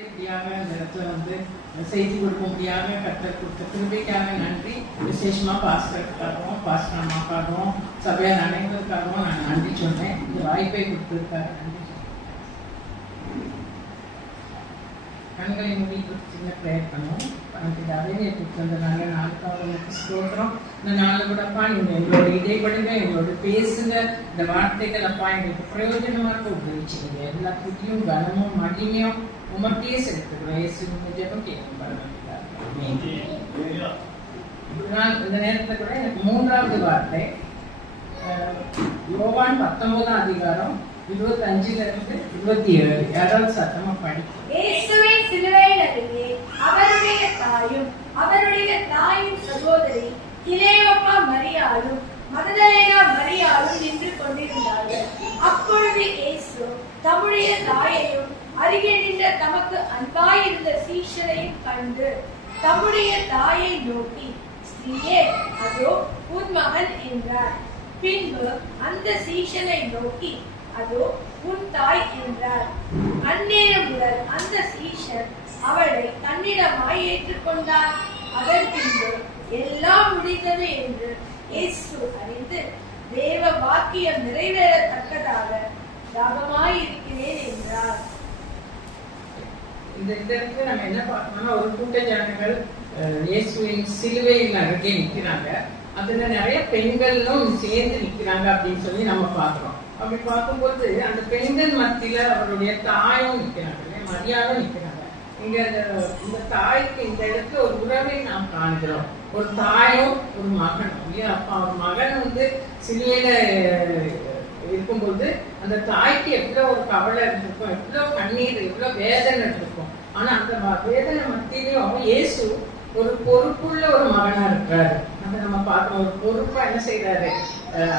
இப்படியாக இந்த இடத்துல செய்தி கொடுக்க முடியாத கர்த்தர் கொடுத்த கிருபைக்காக நன்றி. விசேஷமா பாஸ்டருக்காகவும் பாஸ்டர் அம்மாக்காகவும் சபையார் அனைவருக்காகவும் நான் நன்றி சொன்னேன். இந்த வாய்ப்பை கொடுத்ததுக்காக நன்றி சொன்னேன். கண்களை மூடி சின்ன ப்ரேயர் பண்ணுவோம். அதே நேற்று அந்த நல்ல நாளுக்காக ஸ்தோத்திரம். இந்த நாள் கூடப்பா நீங்கள் எங்களோட இடைப்படுங்க, எங்களோட பேசுங்க. இந்த வார்த்தைகள் அப்பா எங்களுக்கு பிரயோஜனமாக உபயோகிச்சுங்க. எல்லா புதியும் கனமும் மகிமையும் உமக்கே செலுத்துகிறோம். இயேசுவின் ஜெபம் கேட்கும். இந்த நேரத்தில் கூட எனக்கு மூன்றாவது வார்த்தை யோவான் 19ஆம் அதிகாரம் 25 27. யாராவது சத்தமா படிக்கும். இயேசுவின் சிலுவையில் அருகே அவருடைய தாயும் அவருடைய தாயின் சகோதரி கிலெயோப்பா மரியாளும் மகதலேனா மரியாளும் நின்று கொண்டிருந்தார்கள். அப்பொழுது இயேசு தம்முடைய தாயையும் அருகே நின்ற தமக்கு அன்பாயிருந்த சீஷரையும் கண்டு தம்முடைய தாயை நோக்கி, ஸ்திரீயே, அதோ உன் மகன் என்றார். பின்பு அந்த சீஷனை நோக்கி, அதோ உன் தாய் என்றார். அந்நேரம் முதல் அந்த சீஷர் அவளை தன்னிடமாய் ஏற்றுக்கொண்டார். அதன் பின்பு எல்லாம் முடிந்தது என்று இயேசு அறிந்து தேவ வாக்கியம் நிறைவேறத்தக்கதாக தாகமாயிருக்கிறேன் என்றார். இந்த இடத்துல நம்ம என்ன பார்க்கணும்னா, ஒரு கூட்ட ஜனங்கள் இயேசுவின் சிலுவையில் அருகே நிற்கிறாங்க. அதுல நிறைய பெண்களும் சேர்ந்து நிற்கிறாங்க அப்படின்னு சொல்லி நம்ம பார்க்கிறோம். அப்படி பார்க்கும்போது அந்த பெண்கள் மத்தியில அவருடைய தாயும் நிற்கிறாங்க, மரியாளும் நிற்கிறாங்க. இங்க இந்த தாய்க்கு இந்த இடத்துல ஒரு உறவை நாம் காண்கிறோம். ஒரு தாயும் ஒரு மகனும் இல்லையா? அப்பா ஒரு மகன் சிலுவையில இருக்கும்போது அந்த தாய்க்கு எவ்வளவு ஒரு கவலை இருந்திருக்கும், எவ்வளவு கண்ணீர், எவ்வளவு வேதனை இருந்திருக்கும். ஆனா அந்த வேதனை மத்தியிலையும் இயேசு ஒரு பொறுப்புள்ள ஒரு மகனா இருக்கிறாரு. அதை நம்ம பார்க்கணும். ஒரு பொறுப்பா என்ன செய்யறாரு,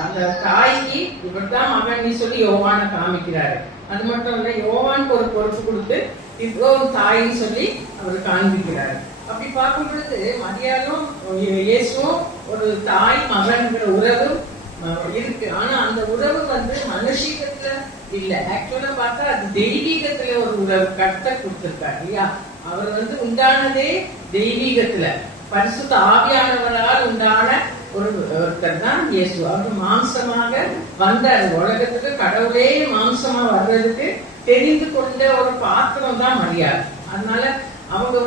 அந்த தாய்க்கு இவர்தான் மகன் சொல்லி யோவான காமிக்கிறாரு. அது மட்டும் இல்ல, யோவானுக்கு ஒரு பொறுப்பு கொடுத்து இவ்வளவு தாயின்னு சொல்லி அவர் காண்பிக்கிறாரு. அப்படி பார்க்கும் பொழுது மரியாளும் இயேசுவும் ஒரு தாய் மகன்கிற உறவு இருக்கு. ஆனா அந்த உறவு மனுஷீகத்துல இல்ல. ஆக்சுவலா பார்த்தா அது தெய்வீகத்துல ஒரு உறவு கர்த்தர் கொடுத்திருக்காரு இல்லையா? அவர் உண்டானதே தெய்வீகத்துல, பரிசுத்த ஆவியானவரால் உண்டான ஒருத்தர் தான் இயேசு. அவர் மாம்சமாக வந்தார் உலகத்துக்கு. கடவுளே மாம்சமா வர்றதுக்கு தெரிந்து கொண்ட ஒரு பாத்திரம் தான் மரியாதை. அதனால அவங்க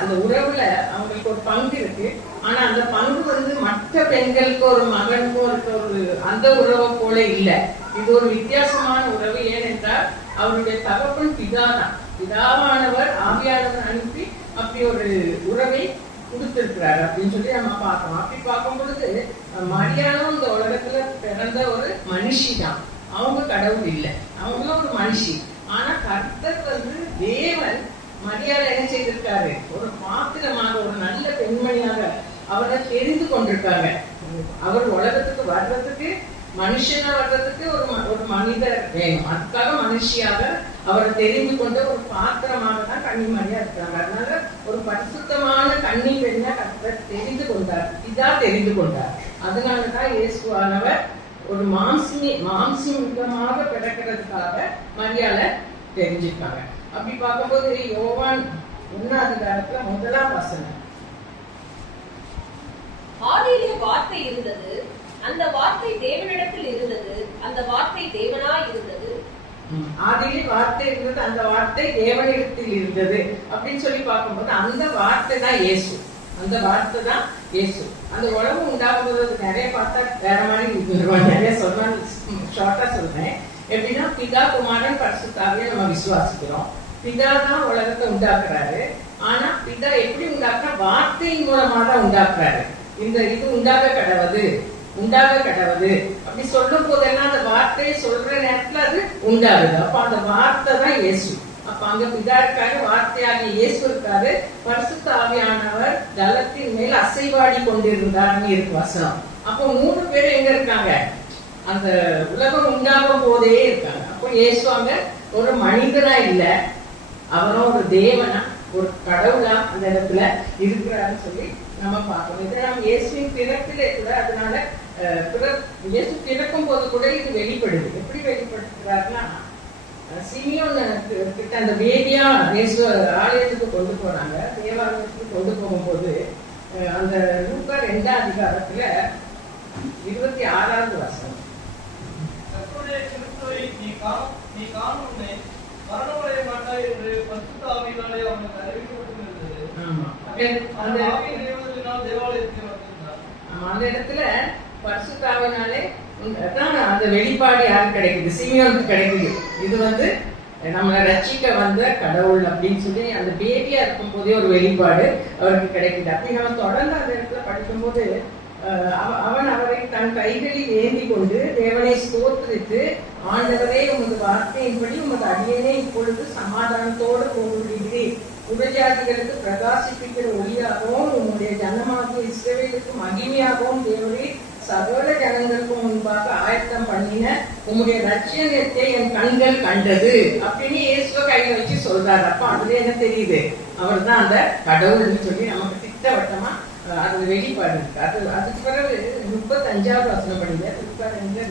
அந்த உறவுல அவங்களுக்கு ஒரு பங்கு இருக்கு. ஆனா அந்த பங்கு மற்ற பெண்களுக்கு ஒரு மகனுக்கும் இருக்க ஒரு அந்த உறவை போல இல்ல. இது ஒரு வித்தியாசமான உறவு. ஏனென்றால் அவருடைய தகப்பன் பிதாதான். பிதாவானவர் ஆவியானவர் அனுப்பி அப்படி ஒரு உறவை கொடுத்திருக்கிறாரு அப்படின்னு சொல்லி நம்ம பார்க்கணும். அப்படி பார்க்கும் பொழுது மரியாளும் இந்த உலகத்துல பிறந்த ஒரு மனுஷி தான். அவங்க கடவுள் இல்லை, அவங்களும் ஒரு மனுஷி. ஆனா கர்த்தர் தேவன் மரியாதை என்ன செய்திருக்காரு, ஒரு பாத்திரமாக, ஒரு நல்ல பெண்மணியாக அவரை தெரிந்து கொண்டிருக்காங்க. அவர் உலகத்துக்கு வர்றதுக்கு, மனுஷனா வர்றதுக்கு ஒரு மனிதர் வேணும். அதுக்காக மனுஷியாக அவரை தெரிந்து கொண்ட ஒரு பாத்திரமாக தான் கன்னிமரியா இருக்காங்க. அதனால ஒரு பரிசுத்தமான கன்னி பெண்ணை கர்த்தர் தெரிந்து கொண்டார், இதா தெரிந்து கொண்டார். அதனாலதான் இயேசுவானவர் ஒரு மாம்சமாக பிறக்கிறதுக்காக மரியாதை தெரிஞ்சிருக்காங்க. அப்படி பார்க்கும்போது யோவான் 1ஆம் அதிகாரத்துல 1ஆம் வசனம், ஆதியிலே வார்த்தை இருந்தது, அந்த வார்த்தை தேவனிடத்தில் இருந்தது, அந்த வார்த்தை தேவனாய் இருந்தது. ஆதியிலே வார்த்தை இருந்தது, அந்த வார்த்தை தேவனிடத்தில் இருந்தது அப்படின்னு சொல்லி பார்க்கும்போது அந்த வார்த்தை தான் இயேசு. அந்த வார்த்தை தான் இயேசு. அந்த உலகம் உண்டாகும்போது நிறைய பார்த்தா வேற மாதிரி நிறைய சொல்றேன், ஷார்ட்டா சொல்றேன். எப்படின்னா, பிதா குமாரன் பரிசுத்தாவியை நம்ம விசுவாசிக்கிறோம். பிதா தான் உலகத்தை உண்டாக்குறாரு. ஆனா பிதா எப்படி உண்டாக்குற, வார்த்தையின் மூலமா தான் உண்டாக்குறாரு. இந்த இது உண்டாக கடவுது அப்படி சொல்லும் போதெல்லாம் அந்த வார்த்தையை சொல்ற நேரத்துல அது உண்டாகுது. அப்ப அந்த வார்த்தை தான் இயேசு. அப்ப அங்க பிதா இருக்காரு, வார்த்தையாக இயேசு இருக்காரு, பரிசுத்த ஆவியானவர் ஜலத்தின் மேல் அசைவாடி கொண்டிருந்தார்னு இருக்கு வசனம். அப்போ 3 பேரும் எங்க இருக்காங்க, அந்த உலகம் உண்டாகும் போதே இருக்காங்க. அப்போ இயேசு அங்க ஒரு மனிதனா இல்ல, அவரும் ஒரு தேவனா, ஒரு கடவுளா அந்த இடத்துல இருக்கிறாருன்னு சொல்லி நம்ம பார்க்கணும். இதை நம்ம இயேசுவின் பிறப்பிலே கூட, அதனால இயேசு பிறக்கும் போது கூட இது வெளிப்படுது. எப்படி வெளிப்படுத்துறாருன்னா, சிமியோன் கிட்ட அந்த பேபியா ஆலயத்துக்கு கொண்டு போறாங்க. தேவாலயத்துக்கு கொண்டு போகும்போது அந்த லூக்கா 2ஆம் அதிகாரத்துல 26வது வசனம், நீ காணும் உன்னை மரணமடைய மாட்டாய் என்று பரிசுத்த ஆவியினாலே அவனுக்கு அறிவிக்கப்பட்டிருந்தது. அந்த தேவாலயத்தில் வந்திருந்தார். அந்த இடத்துல பரிசுத்த ஆவியினாலே அந்த வெளிப்பாடு யாருக்கு கிடைக்குது? சிமியோனுக்கு கிடைக்குது. இது நம்மளை ரட்சிக்க வந்த கடவுள் அப்படின்னு சொல்லி அந்த பேபியா இருக்கும் போதே ஒரு வெளிப்பாடு அவருக்கு கிடைக்குது. அப்படி நம்ம தொடர்ந்து அந்த இடத்துல படிக்கும்போது அவன் அவரை தன் கைகளில் ஏந்தி கொண்டு தேவனை ஸ்தோத்திரித்து, ஆண்டவரே உமது வார்த்தையின்படி உமது அடியேனே இப்பொழுது சமாதானத்தோடு போகிறீர், உபஜாதிகளுக்கு பிரகாசிப்பிக்கிற ஒளியாகவும் உம்முடைய ஜனமாகிய இஸ்ரவேலுக்கு மகிமையாகவும் தேவரே சகல ஜனங்களுக்கும் முன்பாக ஆயத்தம் பண்ணின உம்முடைய ரட்சணத்தை என் கண்கள் கண்டது அப்படின்னு இயேசுவை கையில வச்சு சொல்றாரு. அப்ப அதுல என்ன தெரியுது? அவர் தான் அந்த கடவுள்னு சொல்லி நமக்கு திட்டவட்டமா அது வெளிப்பாடு இருக்கு. அதுக்கு பிறகு 35வது வசனம் படிங்க. 35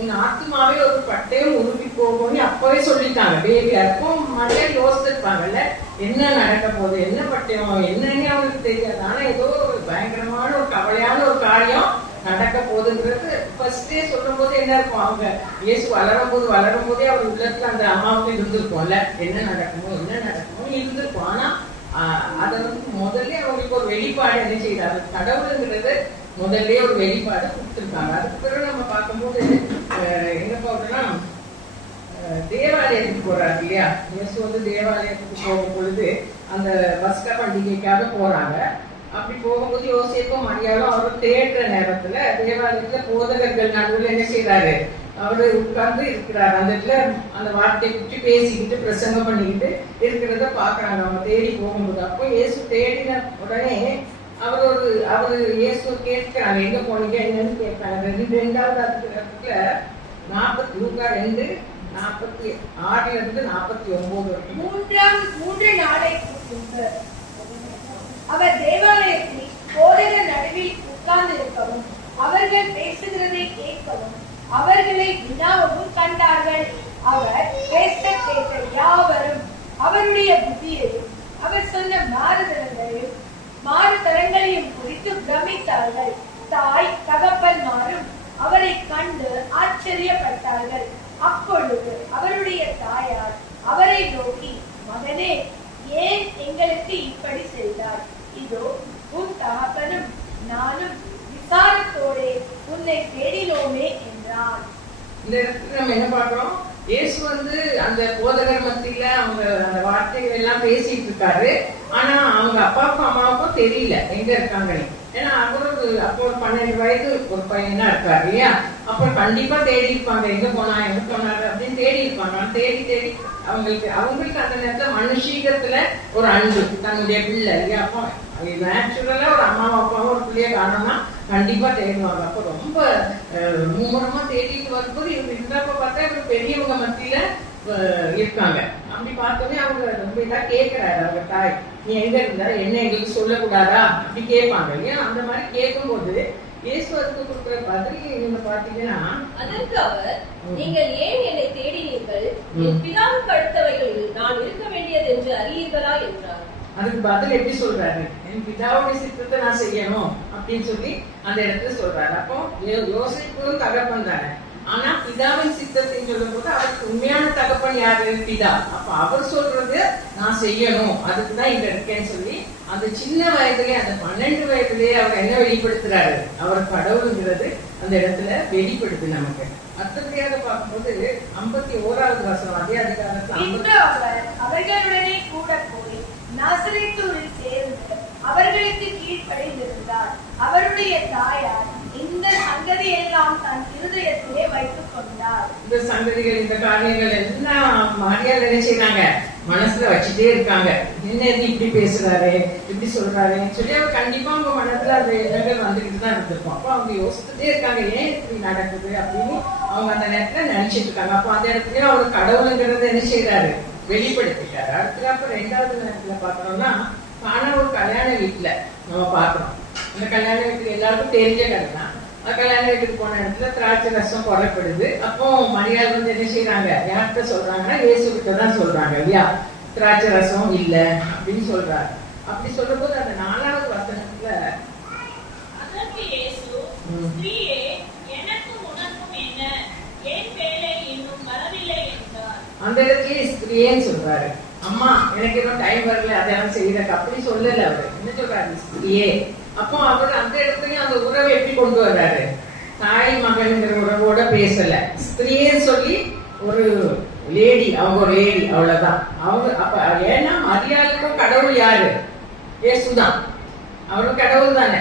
உன் ஆத்மாவே ஒரு பட்டயம் உருவி போகும்னு அப்பவே சொல்லிட்டாங்க. பேபியா இருக்கும் மழையில் யோசிச்சிருப்பாங்கல்ல, என்ன நடக்க போகுது, என்ன பட்டயம் என்னன்னு அவங்களுக்கு தெரியாது. ஆனா ஏதோ ஒரு பயங்கரமான ஒரு கவலையான ஒரு காரியம் நடக்க போகுதுங்கிறது ஃபர்ஸ்டே சொல்லும் போது என்ன இருக்கும்? அவங்க இயேசு வளரும் போதே அவர் உள்ளத்துல அந்த அம்மாவுக்கு இருந்திருக்கும்ல, என்ன நடக்குமோ இருந்திருக்கும். ஆனா அதை முதல்ல அவங்களுக்கு ஒரு வெளிப்பாடு என்ன செய்யறாரு? கடவுளுங்கிறது முதல்ல ஒரு வெளிப்பாடு கொடுத்துருக்காங்க. அதுக்கு பிறகு நம்ம பார்க்கும்போது எங்க போறோம்னா தேவாலயத்துக்கு போறாரு இல்லையா? இயேசு தேவாலயத்துக்கு போகும் பொழுது அந்த பஸ்கா பண்டிகைக்காக போறாங்க. அப்படி போகும்போது யோசேப்பும் மரியாளும் அவர் தேடுற நேரத்துல தேவாலயத்துல போதகர்கள் நடுவில் என்ன செய்யறாரு? அவரு உட்கார்ந்து இருக்கிறாரு. அந்த இடத்துல அந்த வார்த்தையை பற்றி பேசிக்கிட்டு பிரசங்கம் பண்ணிக்கிட்டு இருக்கிறத பாக்குறாங்க அவங்க தேடி போகும்போது. அப்போ இயேசு தேடின உடனே அவரு இயேசு கேட்கிறாங்க, எங்க போனீங்க என்னன்னு கேட்கிறாங்க. 2வது அதிகாரத்துல 2:46-49 வரைக்கும். 3 நாளைக்கு முன்பு அவர் தேவாலயத்தில் போதகர் நடுவில் உட்கார்ந்து இருக்கவும் அவர்கள் பேசுகிறதை கேட்கவும் அவர்களை வினாவும் கண்டார்கள். அவர் பேச கேட்ட யாவரும் அவருடைய புத்தியையும் அவர் சொன்ன மாறுதலங்களையும் குறித்து பிரமித்தார்கள். தாய் தகப்பன்மாரும் அவரை கண்டு ஆச்சரியப்பட்டார்கள். அப்பொழுது அவருடைய தாயார் அவரை நோக்கி, மகனே, ஏன் எங்களுக்கு இப்படி செய்தார்? இதோ உன் தகப்பனும் நானும் விசாரத்தோட உன்னை தேடினோமே என்றார். இந்த இடத்துல நம்ம என்ன பார்க்கிறோம்? இயேசு அந்த போதகர் மத்தியில அவங்க அந்த வார்த்தைகள் எல்லாம் பேசிட்டு இருக்காரு. ஆனா அவங்க அப்பாவுக்கும் அம்மாவுக்கும் தெரியல எங்க இருக்காங்க. ஏன்னா அப்போ ஒரு 12 வயது ஒரு பையனா இருக்காரு இல்லையா? அப்புறம் கண்டிப்பா தேடி இருப்பாங்க, எங்க போனாரு அப்படின்னு தேடி இருப்பாங்க. தேடி அவங்களுக்கு அந்த நேரத்துல மனுஷீகத்துல ஒரு அன்பு, தன்னுடைய பிள்ளை இல்லையா? அப்போ நேச்சுரலா ஒரு அம்மாவும் அப்பாவும் ஒரு பிள்ளைய காணோம்னா கண்டிப்பா தேடுவாங்க. அப்போ ரொம்ப மும்முரமா தேடிட்டு வரும்போது இவங்க இருந்தப்ப பார்த்தா இவங்க பெரியவங்க மத்தியில இருக்காங்க. அப்படி பார்த்தோன்னே அவங்க ரொம்ப இதா கேட்கிறாரு அவங்க தாய், நீ எங்க இருந்தா என்ன எங்களுக்கு சொல்லக்கூடாதா அப்படி கேட்பாங்க இல்லையா? அந்த மாதிரி கேட்கும்போது இயேசு அதுக்கு கொடுக்குற பதில் நீங்க பாத்தீங்கன்னா, அதற்கு அவர், நீங்கள் ஏன் என்னை தேடினீர்கள்? என் பிதாவுக்கு அடுத்தவைகளில் நான் இருக்க வேண்டியது என்று அறியீர்களா என்றார். அதுக்கு பதில் எப்படி சொல்றாரு? என் பிதாவுடைய சித்தத்தை நான் செய்யணும் அப்படின்னு சொல்லி அந்த இடத்துல சொல்றாரு. அப்போ யோசிப்பும் தகப்பன் தானே. ஆனா பிதாவின் சித்தத்தை சொல்லும் போது அவருக்கு உண்மையான தகப்பன் யாரு? பிதா. அப்ப அவர் சொல்றது நான் செய்யணும், அதுக்குதான் இங்க இருக்கேன்னு சொல்லி அந்த சின்ன வயதுலயே, அந்த 12 வயதுலயே அவர் என்ன வெளிப்படுத்துறாரு? அவர் கடவுளுங்கிறது அந்த இடத்துல வெளிப்படுத்து நமக்கு. அடுத்தபடியாக பார்க்கும்போது 51வது வசனம் அதே அதிகாரத்துல அவர்களுடனே கூட போய் நாசரேத்தூரில் சேர்ந்து அவர்களுக்கு கீழ்ப்படைந்திருந்தார். அவருடைய தாயார் இந்த சங்கதியெல்லாம் தன் இருதயத்திலே வைத்துக் கொண்டார். இந்த சங்கதிகள், இந்த காரியங்கள் எல்லாம் மரியாதை என்ன செய்யறாங்க? மனசுல வச்சுட்டே இருக்காங்க. என்ன இப்படி பேசுறாரு, இப்படி சொல்றாரு சொல்லி அவர் கண்டிப்பா அவங்க மனசுல அந்த எண்ணங்கள் வந்துகிட்டு தான் இருந்திருக்கும். அப்ப அவங்க யோசிச்சுட்டே இருக்காங்க, ஏன் இப்படி நடக்குது அப்படின்னு அவங்க அந்த நேரத்துல நினைச்சிட்டு இருக்காங்க. அப்ப அந்த இடத்துல அவர் கடவுளுங்கிறத என்ன செய்யறாரு? வெளிப்படுத்திட்டாரு. அடுத்த அப்ப 2வது நேரத்துல பாக்குறோம்னா, ஆனா ஒரு கல்யாண வீட்டுல நம்ம பாக்குறோம். அந்த கல்யாண வீட்டுல எல்லாருக்கும் தெரிஞ்ச கதை தான். கல்யாண வீட்டுக்கு போன இடத்துல திராட்சை ரசம் குறைப்படுது. அப்போ மரியாள் வந்து என்ன செய்யறாங்க, யார்கிட்ட சொல்றாங்கன்னா இயேசுகிட்ட தான் சொல்றாங்க இல்லையா, திராட்சை ரசம் இல்ல அப்படின்னு சொல்றாங்க. அப்படி சொல்லும் போது அந்த 4வது வசனத்துல அதற்கு இயேசு, ஸ்திரீயே, எனக்கும் உனக்கும் என்ன, என் வேலை இன்னும் வரவில்லை என்றார். அந்த இடத்துலயே ஸ்திரீயேன்னு சொல்றாரு. அம்மா எனக்கு இன்னும் டைம் வரல, அதெல்லாம் செய்யறக்கு அப்படி சொல்லல. அவரு என்ன சொல்றாரு, ஸ்திரீயே. அப்போ அவர் அந்த இடத்துலயும் அந்த உறவை எப்படி கொண்டு வர்றாரு, தாய் மகன்கிற உறவோட பேசல, ஸ்திரீன்னு சொல்லி ஒரு லேடி, அவங்க ஒரு லேடி, அவ்வளவுதான். அவங்க அப்ப ஏன்னா மரியாளுக்கும் கடவுள் யாரு, இயேசுதான். அவளும் கடவுள் தானே.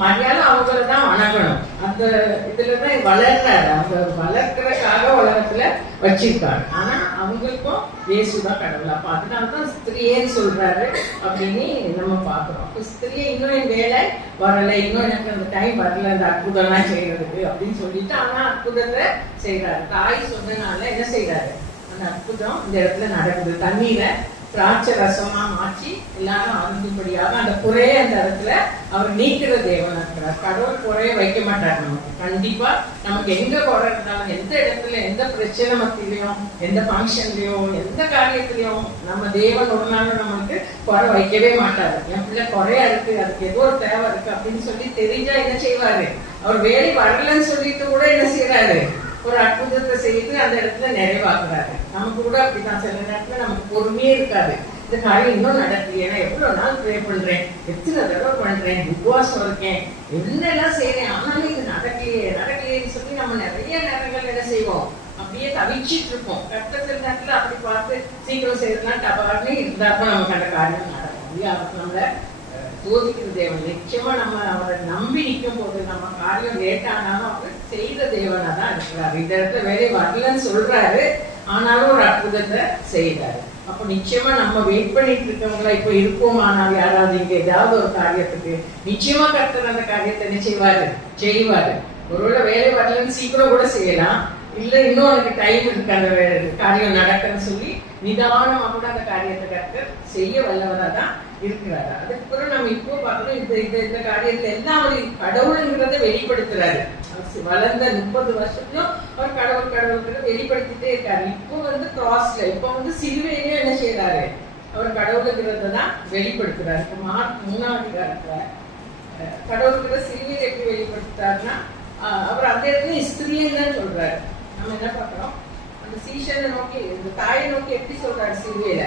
மரியாளும் அவங்களதான் வணங்கணும். அந்த இதுலதான் வளர்றாரு. அவங்க வளர்க்கறதுக்காக உலகத்துல வச்சிருக்காரு. ஆனா அவங்களுக்கும் இயேசுதான் கடவுள். அப்ப அதனாலதான் ஸ்திரீன்னு சொல்றாரு அப்படின்னு நம்ம பாக்குறோம். அப்ப ஸ்திரீ இன்னும் என் வேலை வரல, இன்னும் எனக்கு அந்த டைம் வரல அந்த அற்புதம்லாம் செய்யறதுக்கு அப்படின்னு சொல்லிட்டு, ஆனா அற்புதத்தை செய்யறாரு. தாய் சொன்னதுனால என்ன செய்யறாரு, அந்த அற்புதம் இந்த இடத்துல நடக்குது. தண்ணீரை திராட்சை ரசமா மாற்றி எல்லாரும் அருந்தும்படியாக அந்த குறைய அந்த இடத்துல அவர் நீக்கிற தேவனா இருக்கிறார். கடவுள் குறைய வைக்க மாட்டார். நமக்கு கண்டிப்பா நமக்கு எங்க குறை இருந்தாலும், எந்த இடத்துல எந்த பிரச்சனை மத்தியிலையும், எந்த ஃபங்க்ஷன்லயும், எந்த காரியத்திலையும் நம்ம தேவன் ஒரு நாள் நமக்கு குறை வைக்கவே மாட்டாரு. என் பிள்ளை குறையா இருக்கு, அதுக்கு ஏதோ ஒரு தேவை இருக்கு அப்படின்னு சொல்லி தெரிஞ்சா என்ன செய்வாரு, அவர் வேலை வரலன்னு சொல்லிட்டு கூட என்ன செய்யறாரு, ஒரு அற்புதத்தை செய்து அந்த இடத்துல நிறைவாக்குறாரு. நமக்கு கூட அப்படிதான் சில நேரத்துல நமக்கு பொறுமையே இருக்காது. இந்த காரியம் இன்னும் நடக்கலையே, ஏன்னா எவ்வளவு நாள் ப்ரே பண்றேன், எத்தனை தடவை பண்றேன், உபவாசம் இருக்கேன், என்னெல்லாம் செய்யறேன், ஆனாலும் இது நடக்கலையேன்னு சொல்லி நம்ம நிறைய நேரங்கள் என்ன செய்வோம், அப்படியே தவிச்சிட்டு இருப்போம். கஷ்டத்துல நேரத்துல அப்படி பார்த்து சீக்கிரம் செய்யறதுலாம் டபார்னு இருந்தாப்ப நமக்கு அந்த காரியம் நடக்கும் இல்லையா. அவருக்கு நம்மள சோதிக்கிற தேவன். நிச்சயமா நம்ம அவரை நம்பி நிற்கும் போது நம்ம காரியம் லேட் ஆனாலும் அவர் செய்த தேவனா தான் இருக்கிறாரு. இந்த இடத்துல வேலை வரலன்னு சொல்றாரு, ஆனாலும் ஒரு அற்புதத்தை செய்யறாரு. அப்ப நிச்சயமா நம்ம வெயிட் பண்ணிட்டு இருக்கவங்களா இப்ப இருப்போமானால் யாராவது இங்க ஏதாவது ஒரு காரியத்துக்கு நிச்சயமா கர்த்தர் அந்த காரியத்தை என்ன செய்வாரு. ஒருவேளை வேலை வரலன்னு சீக்கிரம் கூட செய்யலாம், இல்ல இன்னும் எனக்கு டைம் இருக்கு அந்த காரியம் நடக்குன்னு சொல்லி நிதானமா கூட அந்த காரியத்தை கர்த்தர் செய்ய வல்லவரா தான் இருக்கிறாரு. அதுக்கப்புறம் நம்ம இப்போ பார்க்கணும், இந்த காரியத்துல எல்லாம் அவர் கடவுளுங்கிறத வெளிப்படுத்துறாரு. வளர்ந்த 30 வருஷத்துலயும் அவர் கடவுள் வெளிப்படுத்திட்டே இருக்காரு. இப்போ வந்து கிராஸ்ல, இப்போ வந்து சிலுவையிலே என்ன செய்யறாரு, அவர் கடவுளுங்கிறத தான் வெளிப்படுத்துறாரு. இப்போ மார்க் 3ஆம் அதிகாரத்துல கடவுளுங்கிற சிலுவையில எப்படி வெளிப்படுத்துறாருன்னா, அவர் அந்த இடத்துல ஸ்திரீன்னு தான் சொல்றாரு. நம்ம என்ன பார்க்கிறோம், அந்த சீஷனை நோக்கி, இந்த தாயை நோக்கி எப்படி சொல்றாரு சிலுவையில,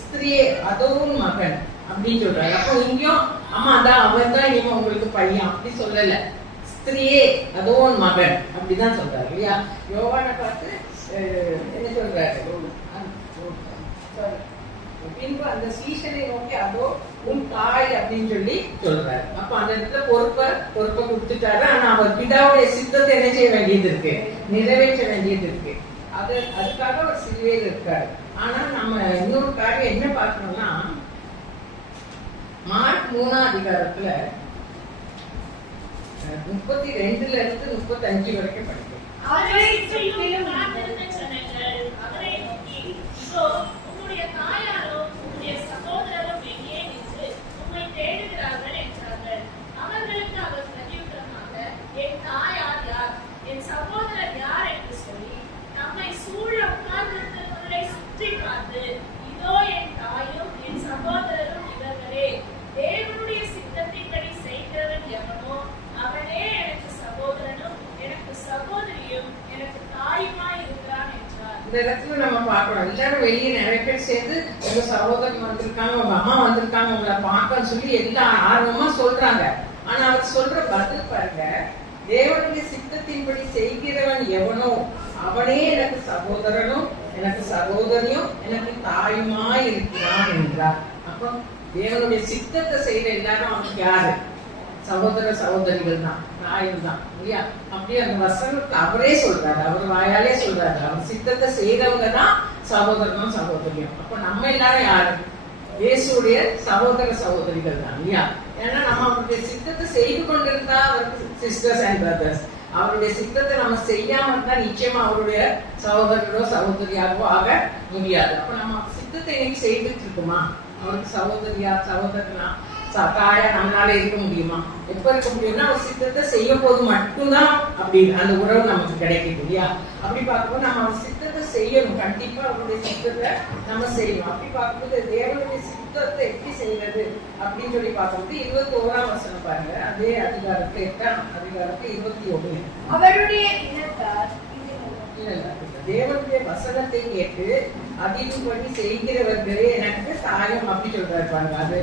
ஸ்திரியே அதோன் மகன் அப்படின்னு சொல்றாரு. அப்போ இங்கேயும் அம்மா அதான் அவன் தான் இவன் உங்களுக்கு பையன் அப்படி சொல்லல, ஸ்திரியே அதோன் மகன் அப்படிதான் சொல்றாரு இல்லையா. யோவானை பார்த்து என்ன சொல்றாரு, பின்பு அந்த சீஷனை நோக்கி அதோ உன் தாய் அப்படின்னு சொல்லி சொல்றாரு. அப்ப அந்த இடத்துல பொறுப்பை கொடுத்துட்டாரு. ஆனா அவர் பிதாவுடைய சித்தத்தை என்ன செய்ய வேண்டியது இருக்கு, நிறைவேற்ற வேண்டியது இருக்கு. அதுக்காக அவர் சிலுவையில் இருக்காரு. ஆனா நம்ம இன்னொரு காரியம் என்ன பார்க்கணும்னா, மார்க் 3ஆம் அதிகாரத்துல 32ல இருந்து 35 வரைக்கும் படிக்கும். அவரை சுற்றிலும் காத்திருந்த ஜனங்கள் அவரை நோக்கி, இதோ உன்னுடைய தாயாரும் உன்னுடைய சகோதரரும் எங்கே நின்று உம்மை தேடுகிறார்கள் என்றார்கள். அவர்களுக்கு அவர் பிரதியுத்தரமாக, என் தாயார் யார், என் சகோதரர் யார் என்று சொல்லி நம்மை சூழ உட்கார்ந்திருக்கிறவர்களை சுற்றி பார்த்து, இதோ என் தாயும் என் சகோதரரும் இவர்களே, தேவனுடைய சித்தத்தின்படி செய்கிறவன் எவனோ அவனே எனக்கு சகோதரனும் எனக்கு சகோதரியும் எனக்கு தாயுமாய் இருக்கிறான் என்றார். இந்த இடத்துல நம்ம பார்க்கணும், எல்லாரும் வெளியே நிறைய பேர் சேர்ந்து உங்க சகோதரன் வந்திருக்காங்க, உங்க அம்மா வந்திருக்காங்க, உங்களை பார்க்க சொல்லி எல்லாம் ஆர்வமா சொல்றாங்க. ஆனா அவர் சொல்ற பதில் பாருங்க, தேவனுடைய சித்தத்தின்படி செய்கிறவன் எவனோ அவனே எனக்கு சகோதரனும் எனக்கு சகோதரியும் எனக்கு தாயுமாய் இருக்கிறான் என்றார். அப்போ தேவனுடைய சித்தத்தை செய்யற எல்லாரும் அவனுக்கு யாரு, சகோதர சகோதரிகள் தான், தாயும் தான் இல்லையா. அப்படியே அந்த வசனத்தை அவரே சொல்றாரு, அவர் வாயாலே சொல்றாரு, அவர் சித்தத்தை செய்யறவங்க தான் சகோதரனும் சகோதரியும். அப்ப நம்ம எல்லாரும் யாரு, இயேசுடைய சகோதர சகோதரிகள் தான் இல்லையா. ஏன்னா நம்ம அவருடைய சித்தத்தை செய்து கொண்டிருந்தா அவருக்கு சிஸ்டர்ஸ் அண்ட் பிரதர்ஸ், அவருடைய சித்தத்தை நம்ம செய்யாம இருந்தா நிச்சயமா அவருடைய சகோதரரோ சகோதரியாகவோ ஆக முடியாது. அப்ப நம்ம சித்தத்தை இன்னைக்கு செய்துட்டு இருக்குமா, அவருக்கு சகோதரியா சகோதரனா தாயா நம்மளால இருக்க முடியுமா? எப்ப இருக்க முடியும்னா அவர் சித்தத்தை செய்யும் போது மட்டும்தான் அப்படி அந்த உறவு நமக்கு கிடைக்கும் இல்லையா? அப்படி பார்க்கும்போது நம்ம அவர் சித்தத்தை செய்யணும். கண்டிப்பா அவருடைய சித்தத்தை நம்ம செய்யணும். அப்படி பார்க்கும்போது தேவனுடைய சித்தத்தை எப்படி செய்யறது அப்படின்னு சொல்லி பார்க்கும்போது 21ஆம் வசனம் பாருங்க. அதே அதிகாரத்தை 8ஆம் அதிகாரத்தை 21. அவருடைய இனத்தார் தேவனுடைய வசனத்தை கேட்டு அதின்படி செய்கிறவர்களே எனக்கு தாயம் அப்படி சொல்றாரு பாருங்க. அது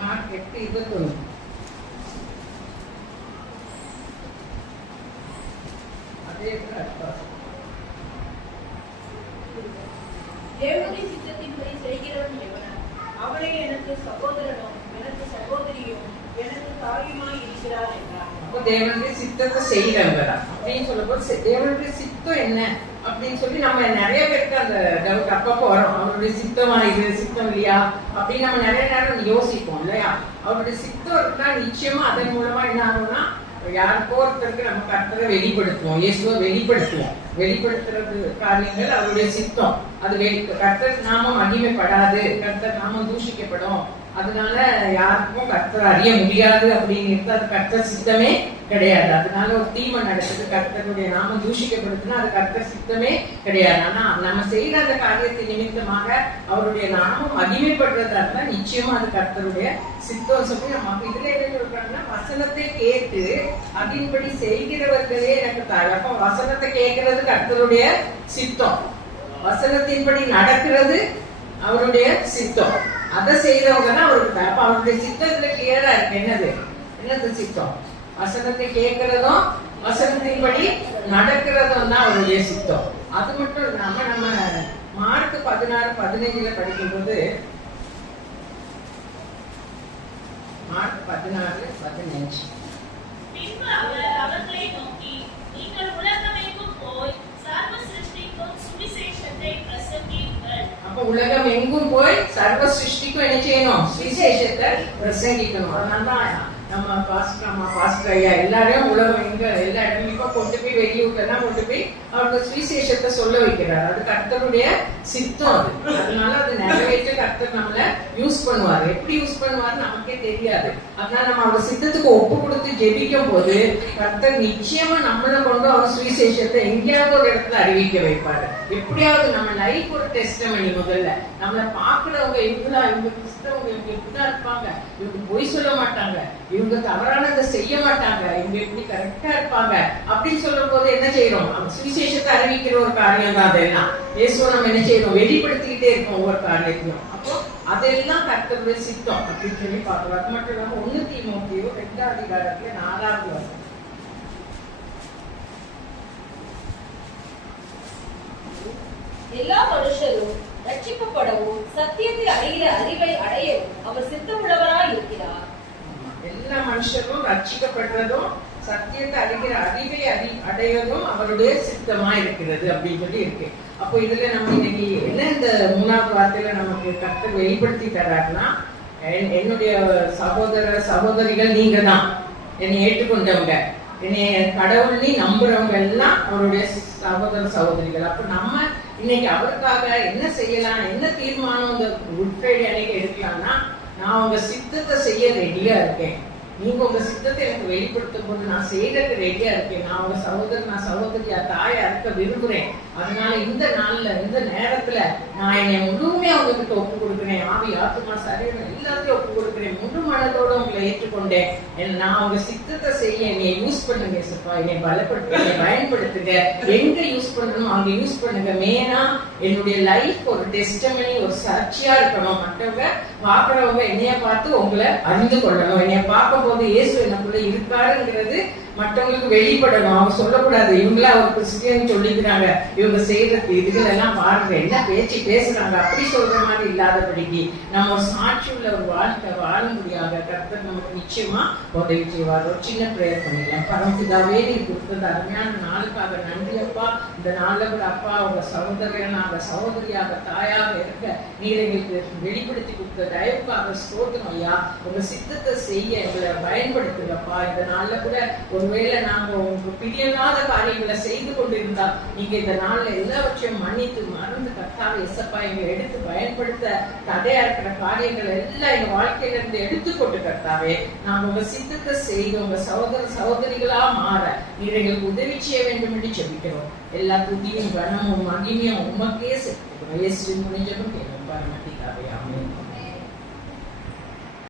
மார்க் 8:21. அதே தேவனுடைய சித்தத்தின்படி செய்கிறவன் எவனார்? அவளே எனக்கு சகோதரனும் எனக்கு சகோதரியும் எனக்கு தாயுமாய் இருக்கிறார் என்றார். அப்போ தேவனுடைய சித்தத்தை செய்யறவங்க அப்படின்னு சொல்லும்போது தேவனுடைய சித்தம் என்ன அப்படின்னு சொல்லி நம்ம நிறைய பேருக்கு அந்த டவுட் அப்பப்போ வரும். அவருடைய சித்தமா இது சித்தம் இல்லையா அப்படின்னு நம்ம நிறைய நேரம் யோசிப்போம் இல்லையா? அவருடைய சித்தம் இருக்குன்னா நிச்சயமா அதன் மூலமா என்ன ஆகும்னா யாருக்கோ ஒருத்தருக்கு நம்ம கர்த்தரை வெளிப்படுத்துவோம், இயேசுவை வெளிப்படுத்துவோம். வெளிப்படுத்துறது காரியங்கள் அவருடைய சித்தம். அது கர்த்தர் நாமம் மகிமைப்படாது, கர்த்தர் நாமம் தூஷிக்கப்படும், அதனால யாருக்கும் கர்த்தர் அறிய முடியாது அப்படின்னு அது கர்த்தர் சித்தமே கிடையாது. அதனால ஒரு தீமை நடக்குது, கர்த்தருடைய நாமம் தூஷிக்கப்படுதுன்னா அது கர்த்தர் சித்தமே கிடையாது. ஆனா நம்ம செய்யற அந்த காரியத்தின் நிமித்தமாக அவருடைய நாமம் மகிமைப்படுறதா இருந்தா நிச்சயமா அது கர்த்தருடைய சித்தம் சொல்லி நம்ம இதுல என்ன சொல்றாங்கன்னா வசனத்தை கேட்டு அதன்படி செய்கிறவர்களே எனக்கு தாய். அப்ப வசனத்தை கேட்கறது கர்த்தருடைய சித்தம், வசனத்தின்படி நடக்கிறது அவருடைய சித்தம். அதை செய்யறவங்க தான் அவருக்கு தாய். அப்ப அவருடைய சித்தத்துல கிளியரா இருக்கு. என்னது சித்தம்? வசனத்தை கேட்கறதும் வசனத்தின்படி நடக்கிறதும் தான் அவருடைய சித்தம். அது மட்டும் இல்லாம நம்ம மார்க் 16:15 படிக்கும்போது மார்க் 16:15 பின்பு அவர் அவர்களை நோக்கி, நீங்கள் உலகமெங்கும் போய் சர்வ சிருஷ்டிக்கும் சுவிசேஷத்தை பிரசங்கியுங்கள். அப்ப உலகம் எங்கும் போய் சர்வ சிருஷ்டிக்கும் என்ன செய்யணும்? சுவிசேஷத்தை பிரசங்கிக்கணும். அதனால நம்ம பாஸ்டர் ஐயா எல்லாரையும் உலகம் எங்க எல்லா இடங்களுக்கும் கொண்டு போய் வெளியூர்லாம் கொண்டு போய் அவருக்கு சுவிசேஷத்தை சொல்ல வைக்கிறார். அது கர்த்தருடைய சித்தம். அதனால அது நிறைவேற்ற கர்த்தர் நம்மள யூஸ் பண்ணுவாரு. எப்படி யூஸ் பண்ணுவாரு நமக்கே தெரியாது. அதனால நம்ம அவர் சித்தத்துக்கு ஒப்பு கொடுத்து ஜெபிக்கும் போது கர்த்தர் நிச்சயமா நம்மளை கொண்டு அவர் சுவிசேஷத்தை எங்கேயாவது ஒரு இடத்துல அறிவிக்க வைப்பாரு. எப்படியாவது நம்ம லைஃப் ஒரு டெஸ்டிமனி. முதல்ல நம்மளை பாக்குறவங்க இவங்க கிறிஸ்தவங்க இவங்க இப்படிதான் இருப்பாங்க, இவங்க பொய் சொல்ல மாட்டாங்க, இவங்க தவறானதை செய்ய மாட்டாங்க, இவங்க எப்படி கரெக்டா இருப்பாங்க அப்படின்னு சொல்லும் போது என்ன செய்யறோம்? சுவிசேஷத்தை அறிவிக்கிற ஒரு காரியம் தான் அதெல்லாம். இயேசுவை நம்ம என்ன செய்யறோம்? வெளிப்படுத்திக்கிட்டே இருக்கோம் ஒவ்வொரு காரியத்தையும். அப்போ அதெல்லாம் கர்த்தருடைய சித்தம் அப்படின்னு சொல்லி பார்க்கலாம். அது மட்டும் இல்லாம 1 தீமோத்தேயு 2ஆம் அதிகாரத்துல 4வது வசனம். எல்லா மனுஷரும் ரட்சிக்கப்படவும் சத்தியத்தை அறிகிற அறிவை அடையவும் அவர் சித்தமுள்ளவராய் இருக்கிறார். எல்லா மனுஷரும் ரட்சிக்கப்படுறதும் சத்தியத்தை அறிகிற அறிவை அடையதும் அவருடைய சித்தமா இருக்கிறது அப்படின்னு சொல்லி இருக்கு. அப்போ இதுல நம்ம இன்னைக்கு என்ன இந்த 3வது வார்த்தையில நமக்கு கர்த்தர் வெளிப்படுத்தி தர்றாருன்னா, என்னுடைய சகோதர சகோதரிகள் நீங்க தான், என்னை ஏற்றுக்கொண்டவங்க, என்னை கடவுள்னி நம்புறவங்க எல்லாம் அவருடைய சகோதர சகோதரிகள். அப்ப நம்ம இன்னைக்கு அவருக்காக என்ன செய்யலாம், என்ன தீர்மானம் இந்த குட் ஃப்ரைடே அன்னைக்கு எடுக்கலாம்னா, நான் உங்க சித்தத்தை செய்ய ரெடியா இருக்கேன். நீங்க உங்க சித்தத்தை எனக்கு வெளிப்படுத்தும் போது நான் செய்யறதுக்கு ரெடியா இருக்கேன். நான் உங்க சகோதரன் நான் சகோதரியா தாயா இருக்க விரும்புறேன். அதனால இந்த நாள்ல இந்த நேரத்துல நான் என்னை முழுமையா உங்ககிட்ட ஒப்பு கொடுக்குறேன். ஆவி ஆத்மா சரீரம் எல்லாத்தையும் ஒப்பு கொடுக்குறேன். முழு மனதோட உங்களை ஏற்றுக்கொண்டேன். நான் உங்க சித்தத்தை செய்ய என்னை யூஸ் பண்ணுங்க சப்பா, என்னை பலப்படுத்துங்க, பயன்படுத்துங்க. எங்க யூஸ் பண்ணணும் அங்க யூஸ் பண்ணுங்க. மெயினா என்னுடைய லைஃப் ஒரு டெஸ்டிமனி, ஒரு சாட்சியா இருக்கணும். மற்றவங்க பாக்குறவங்க என்னைய பார்த்து உங்களை அறிந்து கொள்ளணும். என்னைய பார்க்க போது இயேசு எனக்குள்ள இருக்காருங்கிறது மற்றவங்களுக்கு வெளிப்படணும். அவங்க சொல்லக்கூடாது இவங்களா ஒரு கிறிஸ்டியன் சொல்லிக்கிறாங்க, இவங்க செய்யறது இதுகள் எல்லாம் பாருங்க என்ன பேச்சு பேசுறாங்க அப்படி சொல்ற மாதிரி இல்லாதபடிக்கு நம்ம ஒரு சாட்சி உள்ள ஒரு வாழ்க்கை வாழ முடியாத கர்த்தர் நமக்கு நிச்சயமா உதவி செய்வார். ஒரு சின்ன பிரேயர் பண்ணிக்கலாம். பரமபிதாவே நீ கொடுத்தது அருமையான நாளுக்காக நன்றி அப்பா. இந்த நாள்ல கூட அப்பா உங்க சகோதரனாக சகோதரியாக தாயாக இருக்க நீர் எங்களுக்கு வெளிப்படுத்தி கொடுத்த தயவுக்காக ஸ்தோத்திரம் ஐயா. உங்க சித்தத்தை செய்ய எங்களை பயன்படுத்துங்கப்பா. இந்த நாள்ல கூட ஒரு ஒருவேளை நாங்க உங்களுக்கு பிரியமில்லாத காரியங்களை செய்து கொண்டிருந்தா நீங்க இந்த நாள்ல எல்லாவற்றையும் மன்னித்து மறந்து கர்த்தாவே இயேசப்பா எங்களை எடுத்து பயன்படுத்த தடையா இருக்கிற காரியங்கள் எல்லாம் எங்க வாழ்க்கையில இருந்து எடுத்துக்கொண்டு கர்த்தாவே நாங்க உங்க சித்தத்தை செய்து உங்க சகோதரிகளா மாற நீர் எங்களுக்கு உதவி செய்ய வேண்டும் என்று ஜெபிக்கிறோம். எல்லா துதியும் கனமும் மகிமையும் உமக்கே செலுத்துகிறோம். இயேசுவின் முடிஞ்சதும் கேளும் பரமபிதாவே. ஆமென்.